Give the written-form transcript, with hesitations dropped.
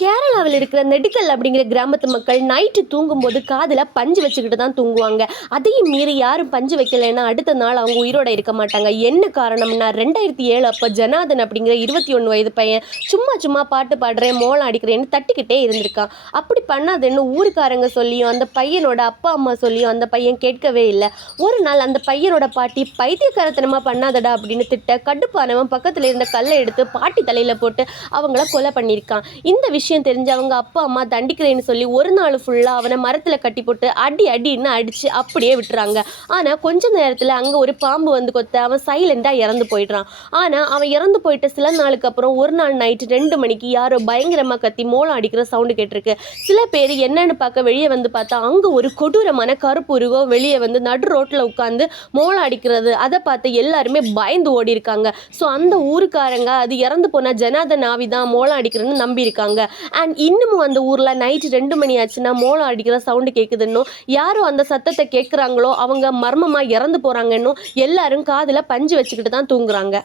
கேரளாவில் இருக்கிற நெடுக்கல் அப்படிங்கிற கிராமத்து மக்கள் நைட்டு தூங்கும்போது காதில் பஞ்சு வச்சுக்கிட்டு தான் தூங்குவாங்க. அதையும் மீறி யாரும் பஞ்சு வைக்கலைன்னா அடுத்த நாள் அவங்க உயிரோட இருக்க மாட்டாங்க. என்ன காரணம்னா 2007 அப்போ ஜனார்தன் அப்படிங்கிற 21 வயது பையன் சும்மா சும்மா பாட்டு பாடுறேன் மோளம் அடிக்கிறேன்னு தட்டிக்கிட்டே இருந்திருக்கான். அப்படி பண்ணாதுன்னு ஊருக்காரங்க சொல்லியும் அந்த பையனோட அப்பா அம்மா சொல்லியும் அந்த பையன் கேட்கவே இல்லை. ஒரு நாள் அந்த பையனோட பாட்டி பைத்தியக்காரத்தனமாக பண்ணாதடா அப்படின்னு திட்ட கடுப்பானவன் பக்கத்தில் இருந்த கல்லை எடுத்து பாட்டி தலையில் போட்டு அவங்கள கொலை பண்ணியிருக்கான். இந்த விஷயம் தெரிஞ்சு அவங்க அப்பா அம்மா தண்டிக்கிறேன்னு சொல்லி ஒரு நாள் ஃபுல்லாக அவனை மரத்தில் கட்டி போட்டு அடி அடின்னு அடித்து அப்படியே விட்டுறாங்க. ஆனால் கொஞ்ச நேரத்தில் அங்கே ஒரு பாம்பு வந்து கொத்த அவன் சைலண்டாக இறந்து போயிடுறான். ஆனால் அவன் இறந்து போயிட்ட சில நாளுக்கு அப்புறம் ஒரு நாள் நைட்டு 2 மணிக்கு யாரோ பயங்கரமாக கத்தி மோளம் அடிக்கிற சவுண்டு கேட்டிருக்கு. சில பேர் என்னன்னு பார்க்க வெளியே வந்து பார்த்தா அங்கே ஒரு கொடூரமான கருப்பு உருவம் வெளியே வந்து நடு ரோட்டில் உட்காந்து மோளம் அடிக்கிறது. அதை பார்த்து எல்லாருமே பயந்து ஓடி இருக்காங்க. ஸோ அந்த ஊருக்காரங்க அது இறந்து போன ஜனார்தன் ஆவி தான் மோளம் அடிக்கிறேன்னு நம்பியிருக்காங்க. அண்ட் இன்னமும் அந்த ஊரில் நைட்டு 2 மணி ஆச்சுன்னா மோளம் அடிக்கிற சவுண்டு கேட்குதுன்னும் யாரும் அந்த சத்தத்தை கேட்குறாங்களோ அவங்க மர்மமாக இறந்து போகிறாங்கன்னும் எல்லாரும் காதில் பஞ்சு வச்சுக்கிட்டு தான் தூங்குறாங்க.